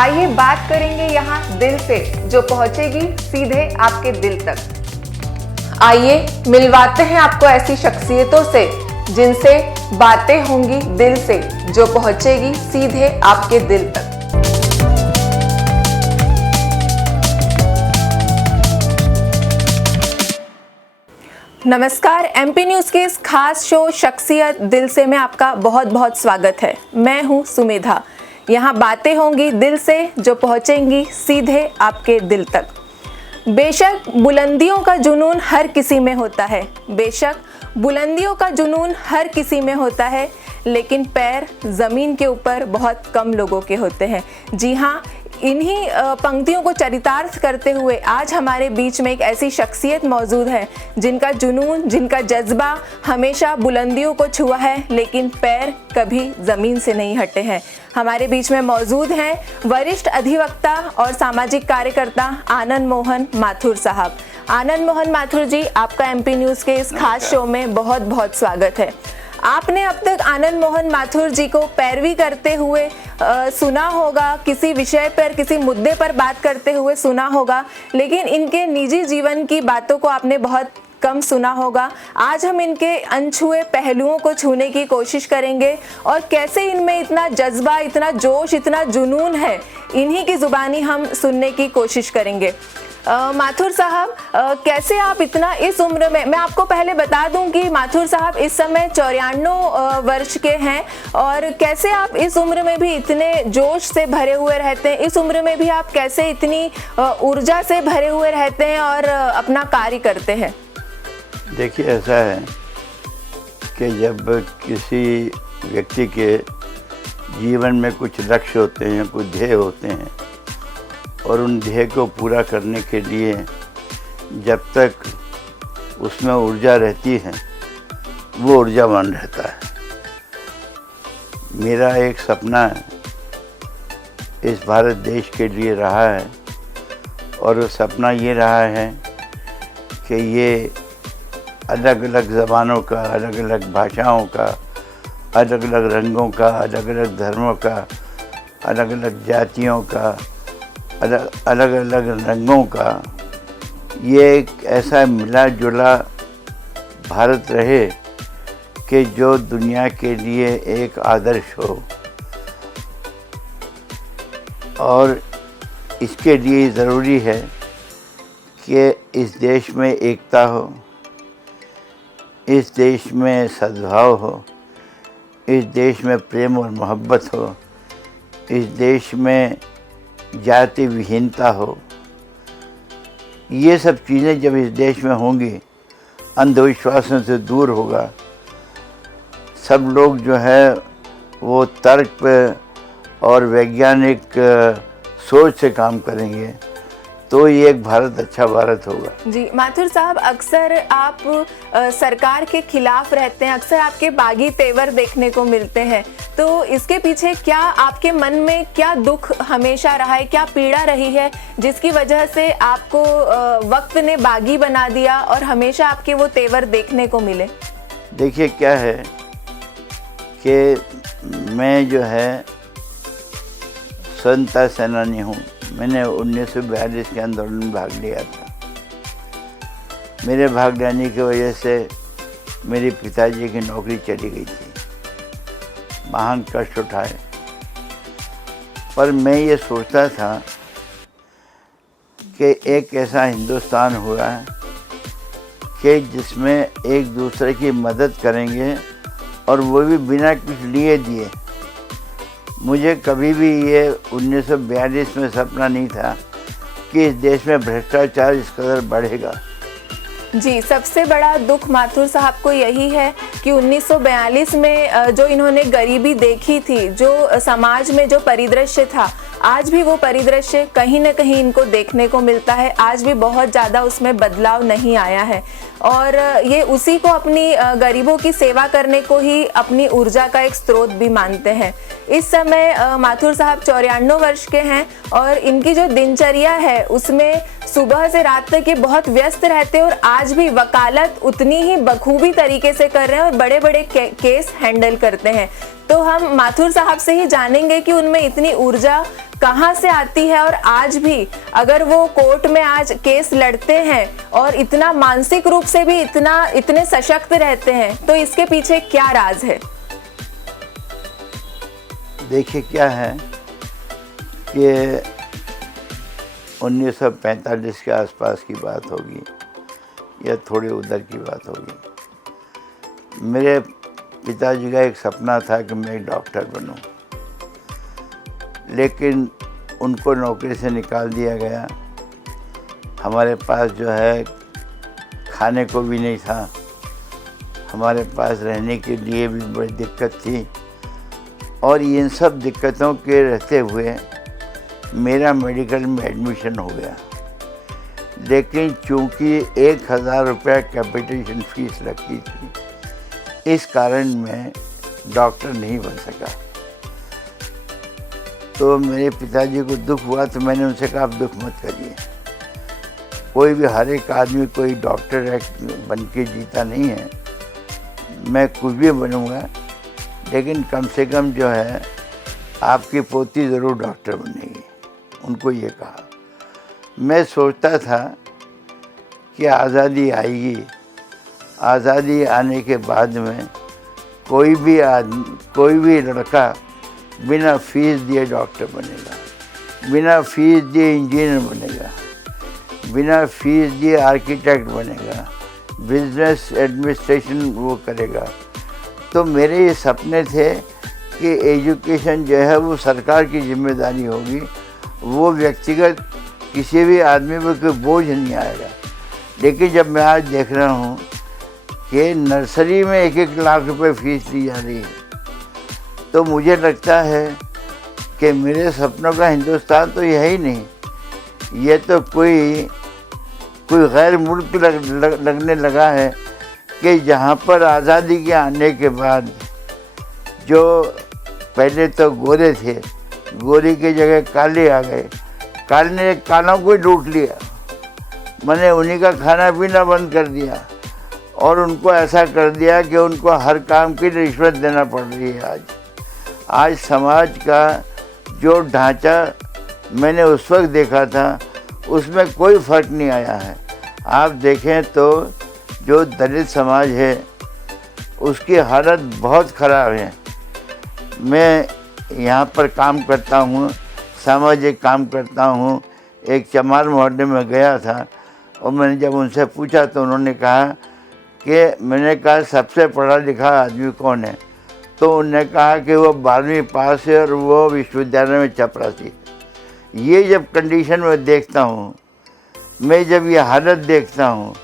आइए बात करेंगे यहाँ दिल से, जो पहुंचेगी सीधे आपके दिल तक। आइए मिलवाते हैं आपको ऐसी शख्सियतों से जिनसे बातें होंगी दिल से, जो पहुंचेगी सीधे आपके दिल तक। नमस्कार, एमपी न्यूज़ के इस खास शो शख्सियत दिल से में आपका बहुत बहुत स्वागत है। मैं हूं सुमेधा। यहाँ बातें होंगी दिल से, जो पहुँचेंगी सीधे आपके दिल तक। बेशक बुलंदियों का जुनून हर किसी में होता है, बेशक बुलंदियों का जुनून हर किसी में होता है, लेकिन पैर ज़मीन के ऊपर बहुत कम लोगों के होते हैं। जी हाँ, इन्हीं पंक्तियों को चरितार्थ करते हुए आज हमारे बीच में एक ऐसी शख्सियत मौजूद है जिनका जुनून, जिनका जज्बा हमेशा बुलंदियों को छुआ है, लेकिन पैर कभी ज़मीन से नहीं हटे हैं। हमारे बीच में मौजूद हैं वरिष्ठ अधिवक्ता और सामाजिक कार्यकर्ता आनंद मोहन माथुर साहब। आनंद मोहन माथुर जी, आपका एमपी न्यूज़ के इस खास शो में बहुत बहुत स्वागत है। आपने अब तक आनंद मोहन माथुर जी को पैरवी करते हुए सुना होगा, किसी विषय पर, किसी मुद्दे पर बात करते हुए सुना होगा, लेकिन इनके निजी जीवन की बातों को आपने बहुत कम सुना होगा। आज हम इनके अनछुए पहलुओं को छूने की कोशिश करेंगे और कैसे इनमें इतना जज्बा, इतना जोश, इतना जुनून है, इन्हीं की जुबानी हम सुनने की कोशिश करेंगे। माथुर साहब, कैसे आप इतना इस उम्र में, मैं आपको पहले बता दूं कि माथुर साहब इस समय 94 वर्ष के हैं, और कैसे आप इस उम्र में भी इतने जोश से भरे हुए रहते हैं, इस उम्र में भी आप कैसे इतनी ऊर्जा से भरे हुए रहते हैं और अपना कार्य करते हैं? देखिए, ऐसा है कि जब किसी व्यक्ति के जीवन में कुछ लक्ष्य होते हैं, कुछ ध्येय होते हैं, और उन ध्येय को पूरा करने के लिए जब तक उसमें ऊर्जा रहती है, वो ऊर्जावान रहता है। मेरा एक सपना इस भारत देश के लिए रहा है, और वो सपना ये रहा है कि ये अलग अलग ज़बानों का, अलग अलग भाषाओं का, अलग अलग रंगों का, अलग अलग धर्मों का, अलग अलग जातियों का, अलग अलग रंगों का, ये एक ऐसा मिला जुला भारत रहे कि जो दुनिया के लिए एक आदर्श हो। और इसके लिए ज़रूरी है कि इस देश में एकता हो, इस देश में सद्भाव हो, इस देश में प्रेम और मोहब्बत हो, इस देश में जाति विहीनता हो। ये सब चीज़ें जब इस देश में होंगी, अंधविश्वासों से दूर होगा, सब लोग जो है वो तर्क पे और वैज्ञानिक सोच से काम करेंगे, तो ये एक भारत अच्छा भारत होगा। जी माथुर साहब, अक्सर आप सरकार के खिलाफ रहते हैं, अक्सर आपके बागी तेवर देखने को मिलते हैं, तो इसके पीछे क्या आपके मन में क्या दुख हमेशा रहा है, क्या पीड़ा रही है जिसकी वजह से आपको वक्त ने बागी बना दिया और हमेशा आपके वो तेवर देखने को मिले? देखिए, क्या है कि मैं जो है स्वतंत्रता सेनानी हूँ। मैंने 1942 के आंदोलन में भाग लिया था। मेरे भाग लेने की वजह से मेरे पिताजी की नौकरी चली गई थी, महान कष्ट उठाए। पर मैं ये सोचता था कि एक ऐसा हिंदुस्तान हुआ है कि जिसमें एक दूसरे की मदद करेंगे, और वो भी बिना कुछ लिए दिए। मुझे कभी भी ये 1942 में सपना नहीं था कि इस देश में भ्रष्टाचार इस कदर बढ़ेगा। जी, सबसे बड़ा दुख माथुर साहब को यही है कि 1942 में जो इन्होंने गरीबी देखी थी, जो समाज में जो परिदृश्य था, आज भी वो परिदृश्य कहीं ना कहीं इनको देखने को मिलता है। आज भी बहुत ज़्यादा उसमें बदलाव नहीं आया है, और ये उसी को, अपनी गरीबों की सेवा करने को ही अपनी ऊर्जा का एक स्रोत भी मानते हैं। इस समय माथुर साहब 94 वर्ष के हैं, और इनकी जो दिनचर्या है उसमें सुबह से रात तक ये बहुत व्यस्त रहते हैं, और आज भी वकालत उतनी ही बखूबी तरीके से कर रहे हैं और बड़े बड़े केस हैंडल करते हैं। तो हम माथुर साहब से ही जानेंगे कि उनमें इतनी ऊर्जा कहाँ से आती है, और आज भी अगर वो कोर्ट में आज केस लड़ते हैं और इतना मानसिक रूप से भी इतने सशक्त रहते हैं, तो इसके पीछे क्या राज है? देखिए क्या है कि 1945 के आसपास की बात होगी या थोड़े उधर की बात होगी। मेरे पिताजी का एक सपना था कि मैं एक डॉक्टर बनूं, लेकिन उनको नौकरी से निकाल दिया गया। हमारे पास जो है खाने को भी नहीं था, हमारे पास रहने के लिए भी बड़ी दिक्कत थी, और इन सब दिक्कतों के रहते हुए मेरा मेडिकल में एडमिशन हो गया। लेकिन चूंकि 1000 रुपया कैपिटेशन फीस लगती थी, इस कारण मैं डॉक्टर नहीं बन सका। तो मेरे पिताजी को दुख हुआ, तो मैंने उनसे कहा आप दुख मत करिए, कोई भी हर एक आदमी कोई डॉक्टर बन के जीता नहीं है, मैं कुछ भी बनूंगा, लेकिन कम से कम जो है आपकी पोती ज़रूर डॉक्टर बनेगी। उनको ये कहा। मैं सोचता था कि आज़ादी आएगी, आज़ादी आने के बाद में कोई भी लड़का बिना फीस दिए डॉक्टर बनेगा, बिना फीस दिए इंजीनियर बनेगा, बिना फीस दिए आर्किटेक्ट बनेगा, बिजनेस एडमिनिस्ट्रेशन वो करेगा। तो मेरे ये सपने थे कि एजुकेशन जो है वो सरकार की जिम्मेदारी होगी, वो व्यक्तिगत किसी भी आदमी पर कोई बोझ नहीं आएगा। लेकिन जब मैं आज देख रहा हूँ कि नर्सरी में 1-1 लाख रुपए फीस ली जा रही है, तो मुझे लगता है कि मेरे सपनों का हिंदुस्तान तो यही नहीं, ये तो कोई गैर मुल्क लगने लगा है कि जहाँ पर आज़ादी के आने के बाद जो पहले तो गोरे थे, गोरी की जगह काले आ गए, काले ने कालों को ही लूट लिया, मैंने उन्हीं का खाना पीना बंद कर दिया, और उनको ऐसा कर दिया कि उनको हर काम की रिश्वत देना पड़ रही है। आज समाज का जो ढांचा मैंने उस वक्त देखा था, उसमें कोई फ़र्क नहीं आया है। आप देखें तो जो दलित समाज है उसकी हालत बहुत ख़राब है। मैं यहाँ पर काम करता हूँ, सामाजिक काम करता हूँ। एक चमार मोहल्ले में गया था, और मैंने जब उनसे पूछा तो उन्होंने कहा कि मैंने कहा सबसे पढ़ा लिखा आदमी कौन है, तो उन्होंने कहा कि वो 12वीं पास है और वो विश्वविद्यालय में चपरासी। ये जब कंडीशन में देखता हूँ, मैं जब ये हालत देखता हूँ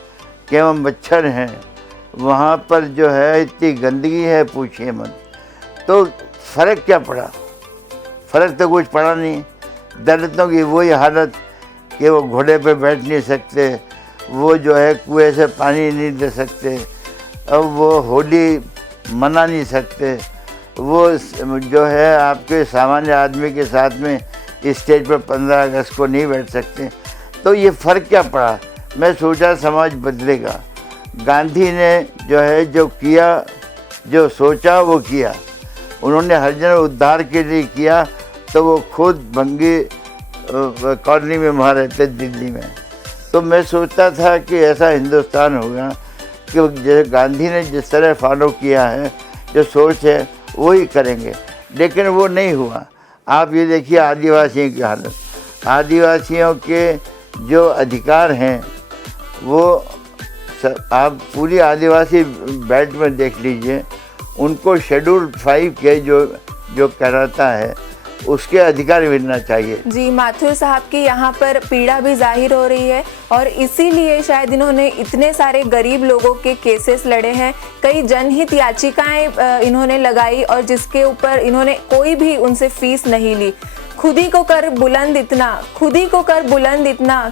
कि वहाँ मच्छर हैं, वहाँ पर जो है इतनी गंदगी है पूछिए मत, तो फ़र्क क्या पड़ा? फ़र्क तो कुछ पड़ा नहीं। दलितों की वही हालत कि वो घोड़े पे बैठ नहीं सकते, वो जो है कुएं से पानी नहीं दे सकते, अब वो होली मना नहीं सकते, वो जो है आपके सामान्य आदमी के साथ में स्टेज पर 15 अगस्त को नहीं बैठ सकते। तो ये फ़र्क क्या पड़ा? मैं सोचा समाज बदलेगा। गांधी ने जो है जो किया, जो सोचा वो किया। उन्होंने हरिजन उद्धार के लिए किया, तो वो खुद भंगी कॉलोनी में वहाँ रहते दिल्ली में। तो मैं सोचता था कि ऐसा हिंदुस्तान होगा कि जैसे गांधी ने जिस तरह फॉलो किया है, जो सोच है वही करेंगे, लेकिन वो नहीं हुआ। आप ये देखिए आदिवासियों की हालत, आदिवासियों के जो अधिकार हैं वो आप पूरी आदिवासी बेल्ट में देख लीजिए, उनको शेड्यूल 5 के जो कहलाता है उसके अधिकार मिलना चाहिए। जी, माथुर साहब की यहाँ पर पीड़ा भी जाहिर हो रही है, और इसीलिए शायद इन्होंने इतने सारे गरीब लोगों के केसेस लड़े हैं। कई जनहित याचिकाएं इन्होंने लगाई, और जिसके ऊपर इन्होंने कोई भी उनसे फीस नहीं ली। खुद ही को कर बुलंद इतना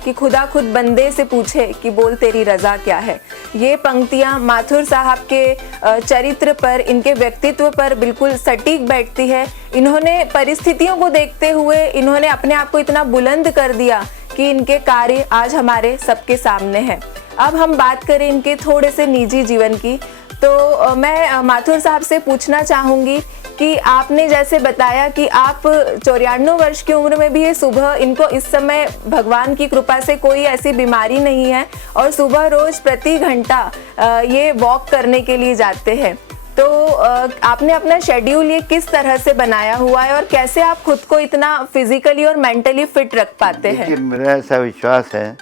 कि खुदा खुद बंदे से पूछे कि बोल तेरी रजा क्या है। ये पंक्तियां माथुर साहब के चरित्र पर, इनके व्यक्तित्व पर बिल्कुल सटीक बैठती है। इन्होंने परिस्थितियों को देखते हुए इन्होंने अपने आप को इतना बुलंद कर दिया कि इनके कार्य आज हमारे सबके सामने हैं। अब हम बात करें इनके थोड़े से निजी जीवन की, तो मैं माथुर साहब से पूछना चाहूँगी कि आपने जैसे बताया कि आप 94 वर्ष की उम्र में भी ये सुबह, इनको इस समय भगवान की कृपा से कोई ऐसी बीमारी नहीं है और सुबह रोज प्रति घंटा ये वॉक करने के लिए जाते हैं। तो आपने अपना शेड्यूल ये किस तरह से बनाया हुआ है और कैसे आप खुद को इतना फिजिकली और मेंटली फिट रख पाते हैं? देखिए, मेरा ऐसा विश्वास है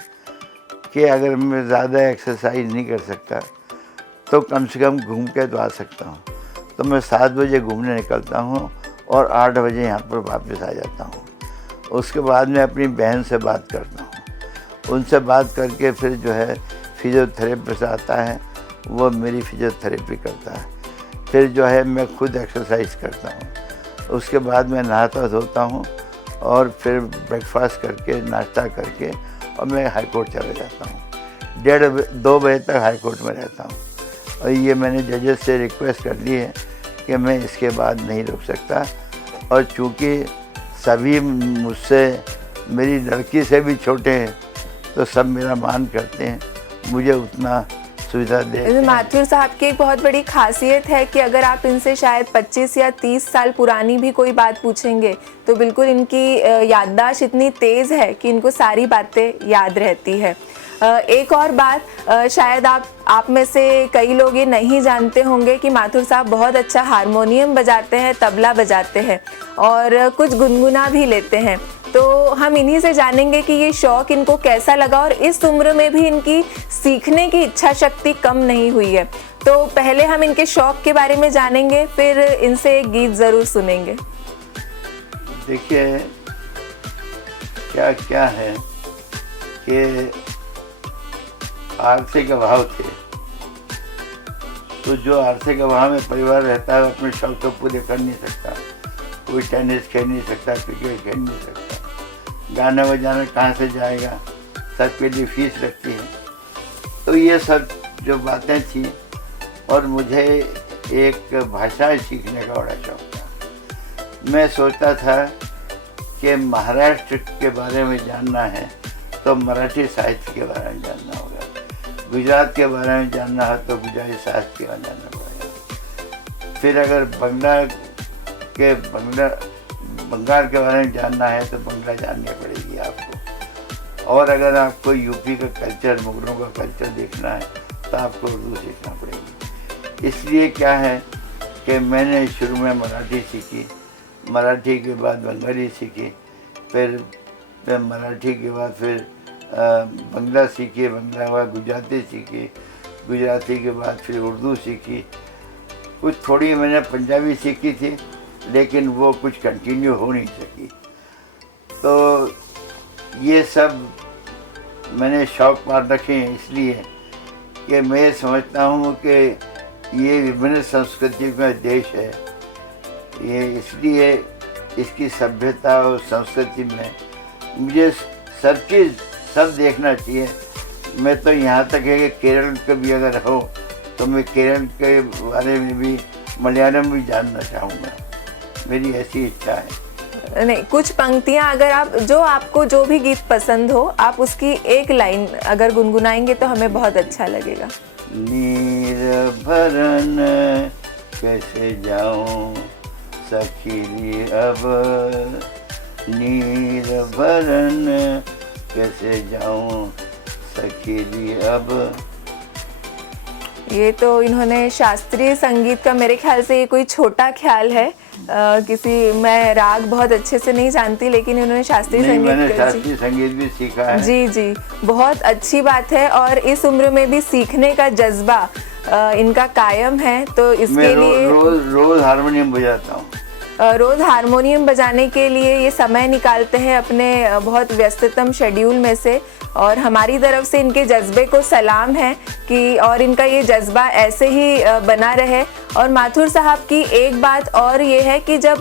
कि अगर मैं ज़्यादा एक्सरसाइज नहीं कर सकता तो कम से कम घूम के तो आ सकता हूँ। तो मैं 7 बजे घूमने निकलता हूँ और 8 बजे यहाँ पर वापस आ जाता हूँ। उसके बाद मैं अपनी बहन से बात करता हूँ, उनसे बात करके फिर जो है फिजियोथेरेपिस्ट आता है, वो मेरी फिजियोथेरेपी करता है। फिर जो है मैं खुद एक्सरसाइज करता हूँ। उसके बाद मैं नहाता धोता हूँ और फिर ब्रेकफास्ट करके नाश्ता करके और मैं हाई कोर्ट चला जाता हूँ। 1:30-2 बजे तक हाई कोर्ट में रहता हूँ और ये मैंने जजेस से रिक्वेस्ट कर ली है कि मैं इसके बाद नहीं रुक सकता। और चूँकि सभी मुझसे, मेरी लड़की से भी छोटे हैं, तो सब मेरा मान करते हैं, मुझे उतना सुविधा दे। माथुर साहब की एक बहुत बड़ी खासियत है कि अगर आप इनसे शायद 25 या 30 साल पुरानी भी कोई बात पूछेंगे तो बिल्कुल इनकी याददाश्त इतनी तेज़ है कि इनको सारी बातें याद रहती है। एक और बात, शायद आप में से कई लोग ये नहीं जानते होंगे कि माथुर साहब बहुत अच्छा हारमोनियम बजाते हैं, तबला बजाते हैं और कुछ गुनगुना भी लेते हैं। तो हम इन्हीं से जानेंगे कि ये शौक़ इनको कैसा लगा और इस उम्र में भी इनकी सीखने की इच्छा शक्ति कम नहीं हुई है। तो पहले हम इनके शौक़ के बारे में जानेंगे, फिर इनसे एक गीत ज़रूर सुनेंगे। देखिए, क्या है कि आर्थिक अभाव थे, तो जो आर्थिक अभाव में परिवार रहता है अपने शौक़ को पूरे कर नहीं सकता। कोई टेनिस खेल नहीं सकता, क्रिकेट खेल नहीं सकता, गाना बजाना कहाँ से जाएगा, सबके लिए फीस लगती है। तो ये सब जो बातें थी, और मुझे एक भाषा सीखने का बड़ा शौक़ था। मैं सोचता था कि महाराष्ट्र के बारे में जानना है तो मराठी साहित्य के बारे में जानना होगा, गुजरात के बारे में जानना है तो गुजराती साहित्य के बारे में जानना पड़ेगा। फिर अगर बंगाल के बारे में जानना है तो बंगला जाननी पड़ेगी आपको। और अगर आपको यूपी का कल्चर, मुगलों का कल्चर देखना है तो आपको उर्दू सीखना पड़ेगी। इसलिए क्या है कि मैंने शुरू में मराठी सीखी, मराठी के बाद बंगाली सीखी, फिर मराठी के बाद फिर बंगला सीखी, बंगला के बाद गुजराती सीखी, गुजराती के बाद फिर उर्दू सीखी। कुछ थोड़ी मैंने पंजाबी सीखी थी, लेकिन वो कुछ कंटिन्यू हो नहीं सकी। तो ये सब मैंने शौक़ पाल रखे हैं, इसलिए कि मैं समझता हूँ कि ये विभिन्न संस्कृति का देश है। ये इसलिए इसकी सभ्यता और संस्कृति में मुझे सब चीज़ सब देखना चाहिए। मैं तो यहाँ तक है कि केरल का भी अगर हो तो मैं केरल के बारे में भी, मलयालम भी जानना चाहूँगा, मेरी ऐसी इच्छा है। नहीं, कुछ पंक्तियाँ अगर आपको जो भी गीत पसंद हो, आप उसकी एक लाइन अगर गुनगुनाएंगे तो हमें बहुत अच्छा लगेगा। नीर भरन कैसे जाऊं सखी अब, नीर भरन कैसे जाऊं सखी अब। ये तो इन्होंने शास्त्रीय संगीत का, मेरे ख्याल से ये कोई छोटा ख्याल है, मैं राग बहुत अच्छे से नहीं जानती, लेकिन इन्होंने शास्त्रीय संगीत भी सीखा है। जी जी, बहुत अच्छी बात है। और इस उम्र में भी सीखने का जज्बा इनका कायम है, तो इसके लिए रोज हारमोनियम बजाता हूँ। रोज़ हारमोनियम बजाने के लिए ये समय निकालते हैं अपने बहुत व्यस्ततम शेड्यूल में से, और हमारी तरफ से इनके जज्बे को सलाम है कि और इनका ये जज्बा ऐसे ही बना रहे। और माथुर साहब की एक बात और ये है कि जब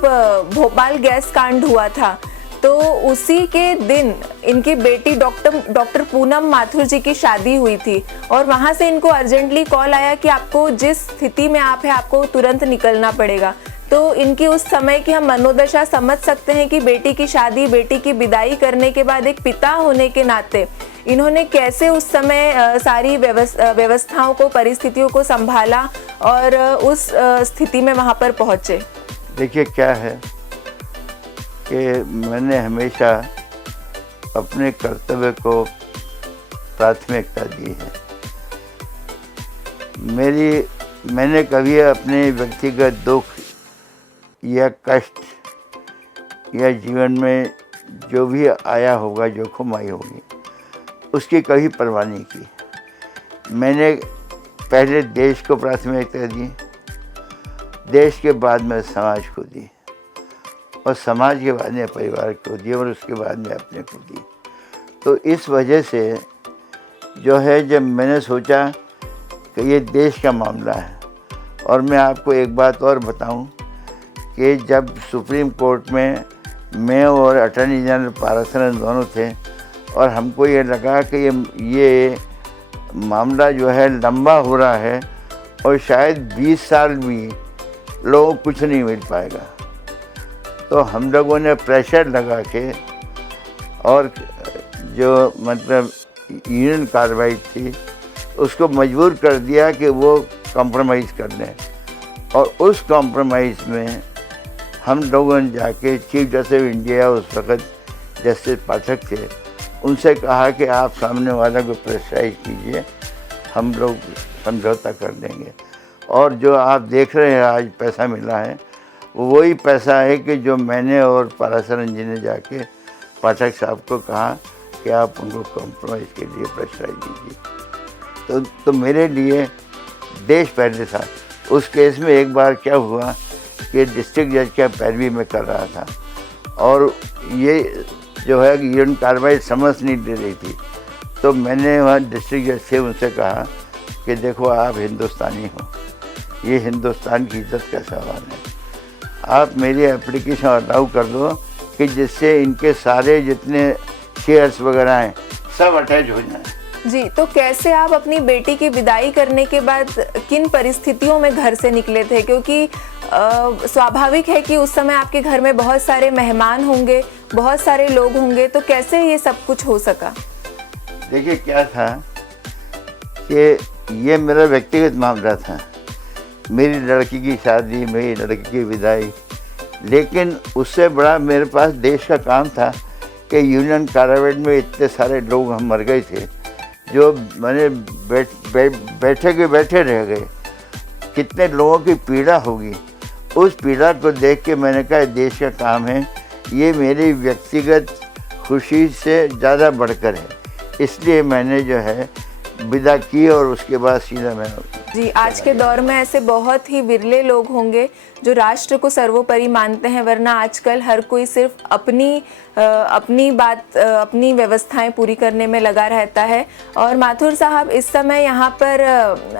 भोपाल गैस कांड हुआ था तो उसी के दिन इनकी बेटी डॉक्टर पूनम माथुर जी की शादी हुई थी, और वहाँ से इनको अर्जेंटली कॉल आया कि आपको जिस स्थिति में आप हैं आपको तुरंत निकलना पड़ेगा। तो इनकी उस समय की हम मनोदशा समझ सकते हैं कि बेटी की शादी, बेटी की विदाई करने के बाद एक पिता होने के नाते इन्होंने कैसे उस समय सारी व्यवस्थाओं को, परिस्थितियों को संभाला और उस स्थिति में वहाँ पर पहुँचे। देखिए क्या है कि मैंने हमेशा अपने कर्तव्य को प्राथमिकता दी है। मैंने कभी अपने व्यक्तिगत दुख या कष्ट या जीवन में जो भी आया होगा, जोखिम आई होगी, उसकी कभी परवाह नहीं की। मैंने पहले देश को प्राथमिकता दी, देश के बाद में समाज को दी, और समाज के बाद में परिवार को दी, और उसके बाद में अपने को दी। तो इस वजह से जो है, जब मैंने सोचा कि ये देश का मामला है, और मैं आपको एक बात और बताऊं कि जब सुप्रीम कोर्ट में मैं और अटॉर्नी जनरल पारासरन दोनों थे, और हमको ये लगा कि ये मामला जो है लंबा हो रहा है और शायद 20 साल भी लोगों को कुछ नहीं मिल पाएगा, तो हम लोगों ने प्रेशर लगा के और जो मतलब यूनियन कार्रवाई थी उसको मजबूर कर दिया कि वो कॉम्प्रोमाइज़ कर लें। और उस कॉम्प्रोमाइज़ में हम लोगों ने जाके चीफ जस्टिस ऑफ इंडिया, उस वक्त जस्टिस पाठक थे, उनसे कहा कि आप सामने वाला को प्रेशराइज कीजिए, हम लोग समझौता कर देंगे। और जो आप देख रहे हैं आज पैसा मिला है, वो वही पैसा है कि जो मैंने और पारासरन जी ने जाके पाठक साहब को कहा कि आप उनको कॉम्प्रोमाइज़ के लिए प्रेशराइज कीजिए। तो मेरे लिए देश पहले था। उस केस में एक बार क्या हुआ कि डिस्ट्रिक्ट जज का पैरवी में कर रहा था, और ये जो है कि यूनियन कार्रवाई समझ नहीं दे रही थी, तो मैंने वहाँ डिस्ट्रिक्ट जज से उनसे कहा कि देखो, आप हिंदुस्तानी हो, ये हिंदुस्तान की इज्जत का सवाल है, आप मेरी एप्लीकेशन अलाउ कर दो कि जिससे इनके सारे जितने शेयर्स वगैरह हैं सब अटैच हो जाएं। जी, तो कैसे आप अपनी बेटी की विदाई करने के बाद किन परिस्थितियों में घर से निकले थे? क्योंकि स्वाभाविक है कि उस समय आपके घर में बहुत सारे मेहमान होंगे, बहुत सारे लोग होंगे, तो कैसे ये सब कुछ हो सका? देखिए क्या था कि ये मेरा व्यक्तिगत मामला था, मेरी लड़की की शादी, मेरी लड़की की विदाई, लेकिन उससे बड़ा मेरे पास देश का काम था कि यूनियन कार्रवाई में इतने सारे लोग हम मर गए थे, जो मैंने बैठे के बैठे रह गए, कितने लोगों की पीड़ा होगी, उस पीड़ा को देख के मैंने कहा देश का काम है, ये मेरी व्यक्तिगत खुशी से ज़्यादा बढ़कर है, इसलिए मैंने जो है विदा की और उसके बाद सीधा मैं। जी, आज के दौर में ऐसे बहुत ही विरले लोग होंगे जो राष्ट्र को सर्वोपरि मानते हैं, वरना आजकल हर कोई सिर्फ अपनी व्यवस्थाएं पूरी करने में लगा रहता है। और माथुर साहब इस समय यहाँ पर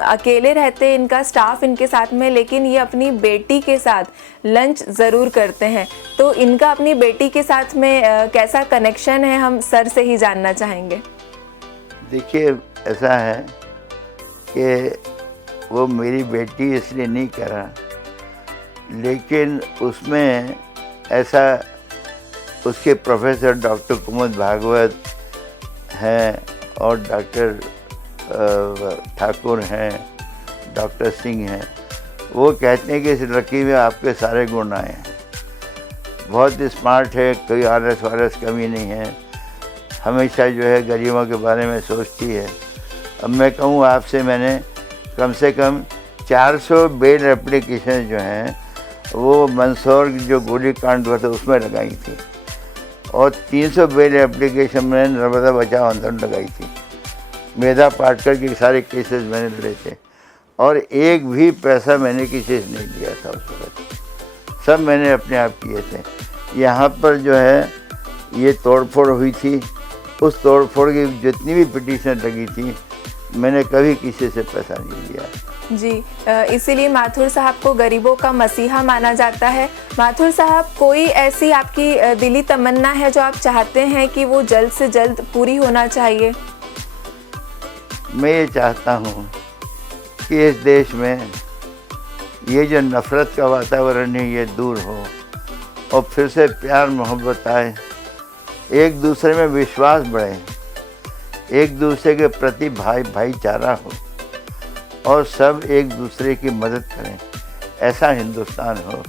अकेले रहते हैं, इनका स्टाफ इनके साथ में, लेकिन ये अपनी बेटी के साथ लंच ज़रूर करते हैं। तो इनका अपनी बेटी के साथ में कैसा कनेक्शन है, हम सर से ही जानना चाहेंगे। देखिए ऐसा है कि वो मेरी बेटी इसलिए नहीं करा, लेकिन उसमें ऐसा उसके प्रोफेसर डॉक्टर कुमुद भागवत हैं और डॉक्टर ठाकुर हैं, डॉक्टर सिंह हैं, वो कहते हैं कि इस लड़की में आपके सारे गुण आए हैं, बहुत स्मार्ट है, कोई आलस वालस कमी नहीं है, हमेशा जो है गरीबों के बारे में सोचती है। अब मैं कहूँ आपसे, मैंने कम से कम 400 बेल एप्लीकेशन जो हैं वो मंदसौर जो गोली कांड हुआ था उसमें लगाई थी, और 300 बेल एप्लीकेशन मैंने नर्मदा बचाओ आंदोलन लगाई थी। मेधा पाटकर के सारे केसेस मैंने लड़े थे, और एक भी पैसा मैंने किसी से नहीं दिया था उस वक्त, सब मैंने अपने आप किए थे। यहाँ पर जो है ये तोड़फोड़ हुई थी, उस तोड़फोड़ की जितनी भी पिटीशन लगी थी मैंने कभी किसी से पैसा नहीं लिया। जी, इसीलिए माथुर साहब को गरीबों का मसीहा माना जाता है। माथुर साहब, कोई ऐसी आपकी दिली तमन्ना है जो आप चाहते हैं कि वो जल्द से जल्द पूरी होना चाहिए? मैं ये चाहता हूँ कि इस देश में ये जो नफ़रत का वातावरण है ये दूर हो, और फिर से प्यार मोहब्बत आए, एक दूसरे में विश्वास बढ़े, एक दूसरे के प्रति भाईचारा हो, और सब एक दूसरे की मदद करें, ऐसा हिंदुस्तान हो।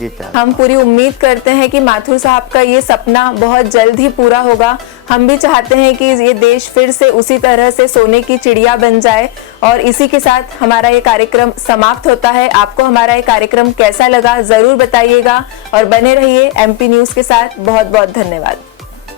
ये चाहता हम पूरी उम्मीद करते हैं कि माथुर साहब का ये सपना बहुत जल्द ही पूरा होगा। हम भी चाहते हैं कि ये देश फिर से उसी तरह से सोने की चिड़िया बन जाए। और इसी के साथ हमारा ये कार्यक्रम समाप्त होता है। आपको हमारा ये कार्यक्रम कैसा लगा जरूर बताइएगा और बने रहिए MP न्यूज़ के साथ। बहुत बहुत धन्यवाद।